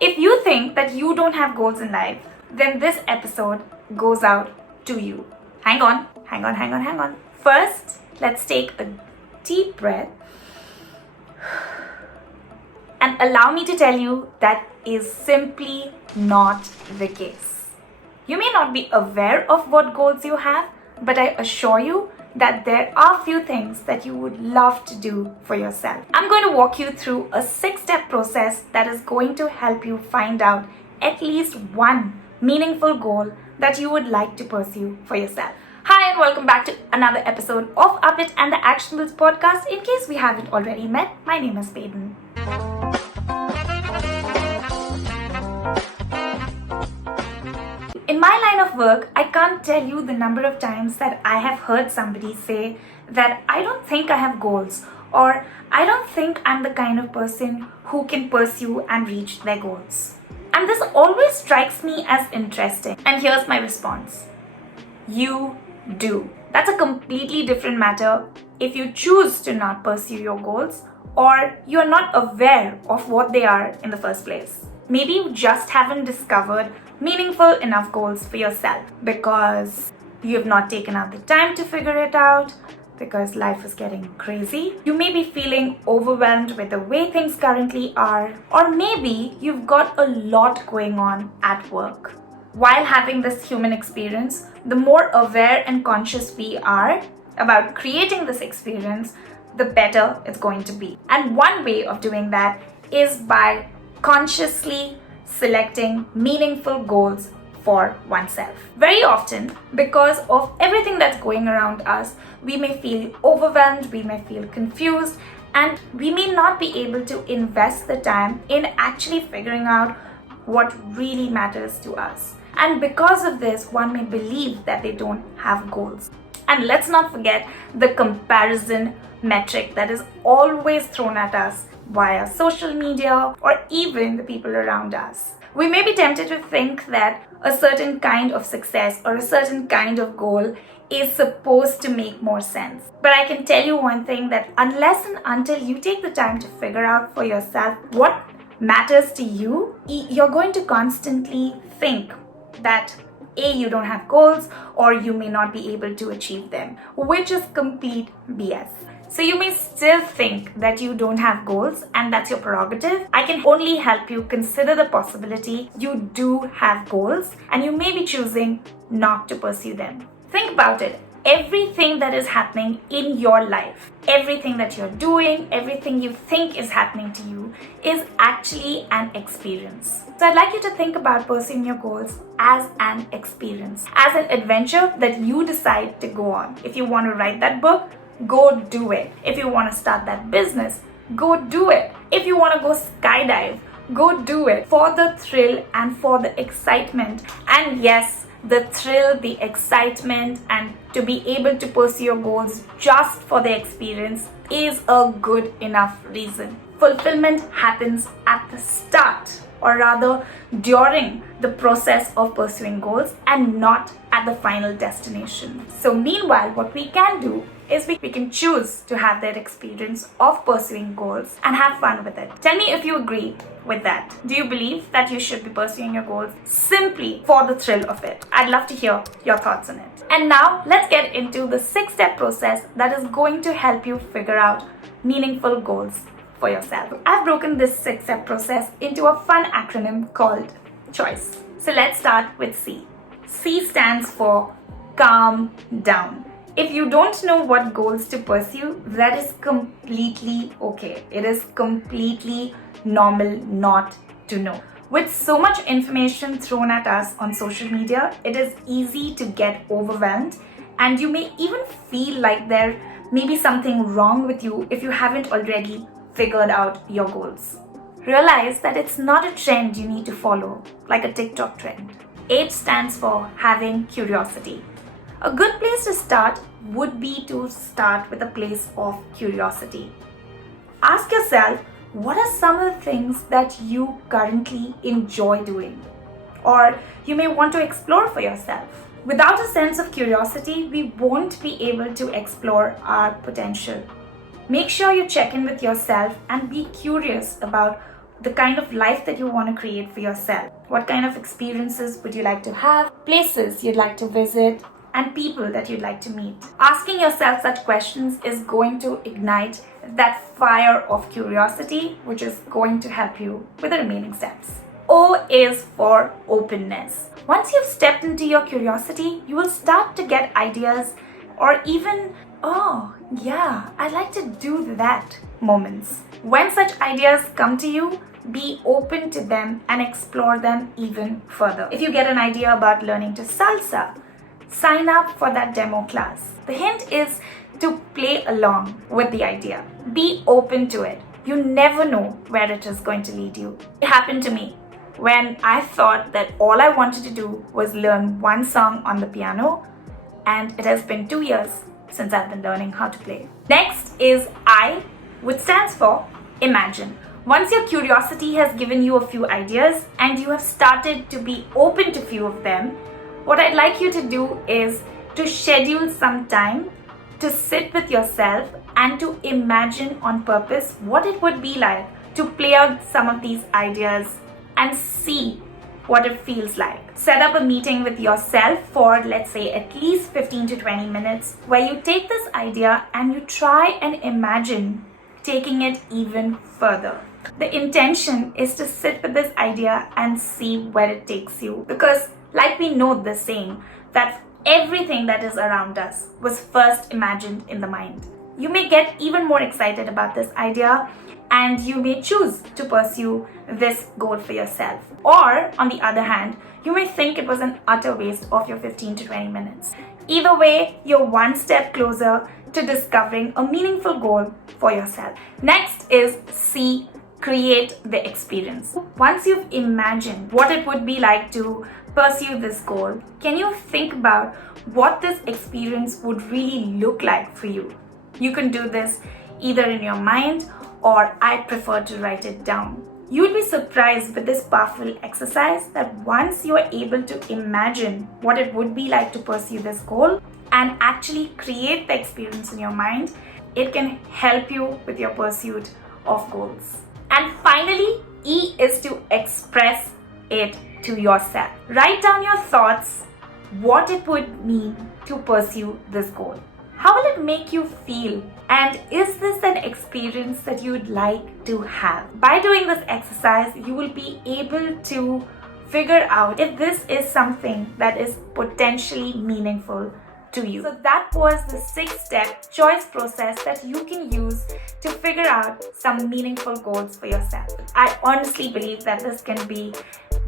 If you think that you don't have goals in life, then this episode goes out to you. Hang on. First, let's take a deep breath and allow me to tell you that is simply not the case. You may not be aware of what goals you have, but I assure you that there are few things that you would love to do for yourself. I'm going to walk you through a 6-step process that is going to help you find out at least one meaningful goal that you would like to pursue for yourself. Hi and welcome back to another episode of Up It and the Actionables podcast. In case we haven't already met, my name is Payden. In my line of work, I can't tell you the number of times that I have heard somebody say that I don't think I have goals, or I don't think I'm the kind of person who can pursue and reach their goals. And this always strikes me as interesting. And here's my response. You do. That's a completely different matter if you choose to not pursue your goals or you're not aware of what they are in the first place. Maybe you just haven't discovered meaningful enough goals for yourself because you have not taken out the time to figure it out, because life is getting crazy. You may be feeling overwhelmed with the way things currently are, or maybe you've got a lot going on at work. While having this human experience, the more aware and conscious we are about creating this experience, the better it's going to be. And one way of doing that is by consciously selecting meaningful goals for oneself. Very often, because of everything that's going around us, we may feel overwhelmed, we may feel confused, and we may not be able to invest the time in actually figuring out what really matters to us. And because of this, one may believe that they don't have goals. And let's not forget the comparison metric that is always thrown at us via social media or even the people around us. We may be tempted to think that a certain kind of success or a certain kind of goal is supposed to make more sense. But I can tell you one thing, that unless and until you take the time to figure out for yourself what matters to you, you're going to constantly think that you don't have goals or you may not be able to achieve them, which is complete BS. So you may still think that you don't have goals, and that's your prerogative. I can only help you consider the possibility you do have goals and you may be choosing not to pursue them. Think about it. Everything that is happening in your life, everything that you're doing, everything you think is happening to you is actually an experience. So I'd like you to think about pursuing your goals as an experience, as an adventure that you decide to go on. If you want to write that book, go do it. If you want to start that business, go do it. If you want to go skydive, go do it for the thrill and for the excitement. And yes, the thrill, the excitement, and to be able to pursue your goals just for the experience is a good enough reason. Fulfillment happens at the start, or rather during the process of pursuing goals, and not at the final destination. So meanwhile, what we can do is we can choose to have that experience of pursuing goals and have fun with it. Tell me if you agree with that. Do you believe that you should be pursuing your goals simply for the thrill of it? I'd love to hear your thoughts on it. And now let's get into the 6-step process that is going to help you figure out meaningful goals for yourself. I've broken this 6-step process into a fun acronym called CHOICE. So let's start with C. C stands for calm down. If you don't know what goals to pursue, that is completely okay. It is completely normal not to know. With so much information thrown at us on social media, it is easy to get overwhelmed, and you may even feel like there may be something wrong with you if you haven't already figured out your goals. Realize that it's not a trend you need to follow, like a TikTok trend. H stands for having curiosity. A good place to start would be to start with a place of curiosity. Ask yourself, what are some of the things that you currently enjoy doing, or you may want to explore for yourself? Without a sense of curiosity, we won't be able to explore our potential. Make sure you check in with yourself and be curious about the kind of life that you want to create for yourself. What kind of experiences would you like to have, places you'd like to visit, and people that you'd like to meet. Asking yourself such questions is going to ignite that fire of curiosity, which is going to help you with the remaining steps. O is for openness. Once you've stepped into your curiosity, you will start to get ideas or even, oh yeah, I'd like to do that moments. When such ideas come to you, be open to them and explore them even further. If you get an idea about learning to salsa, sign up for that demo class. The hint is to play along with the idea. Be open to it. You never know where it is going to lead you. It happened to me when I thought that all I wanted to do was learn one song on the piano, and it has been 2 years since I've been learning how to play. Next is I, which stands for imagine. Once your curiosity has given you a few ideas and you have started to be open to few of them, what I'd like you to do is to schedule some time to sit with yourself and to imagine on purpose what it would be like to play out some of these ideas and see what it feels like. Set up a meeting with yourself for, let's say, at least 15 to 20 minutes where you take this idea and you try and imagine taking it even further. The intention is to sit with this idea and see where it takes you, because like we know the saying that everything that is around us was first imagined in the mind. You may get even more excited about this idea and you may choose to pursue this goal for yourself. Or on the other hand, you may think it was an utter waste of your 15 to 20 minutes. Either way, you're one step closer to discovering a meaningful goal for yourself. Next is C, create the experience. Once you've imagined what it would be like to pursue this goal, can you think about what this experience would really look like for you? You can do this either in your mind, or I prefer to write it down. You'd be surprised with this powerful exercise that once you are able to imagine what it would be like to pursue this goal and actually create the experience in your mind, it can help you with your pursuit of goals. And finally, E is to express it to yourself. Write down your thoughts, what it would mean to pursue this goal. How will it make you feel? And is this an experience that you would like to have? By doing this exercise, you will be able to figure out if this is something that is potentially meaningful to you. So that was the 6-step choice process that you can use to figure out some meaningful goals for yourself. I honestly believe that this can be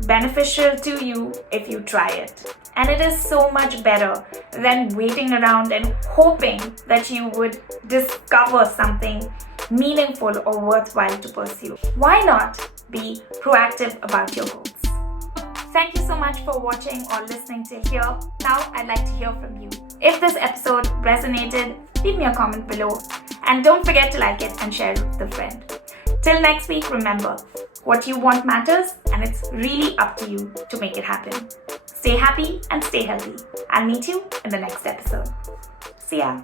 beneficial to you if you try it. And it is so much better than waiting around and hoping that you would discover something meaningful or worthwhile to pursue. Why not be proactive about your goals? Thank you so much for watching or listening till here. Now I'd like to hear from you. If this episode resonated, leave me a comment below. And don't forget to like it and share it with a friend. Till next week, remember, what you want matters, and it's really up to you to make it happen. Stay happy and stay healthy. I'll meet you in the next episode. See ya.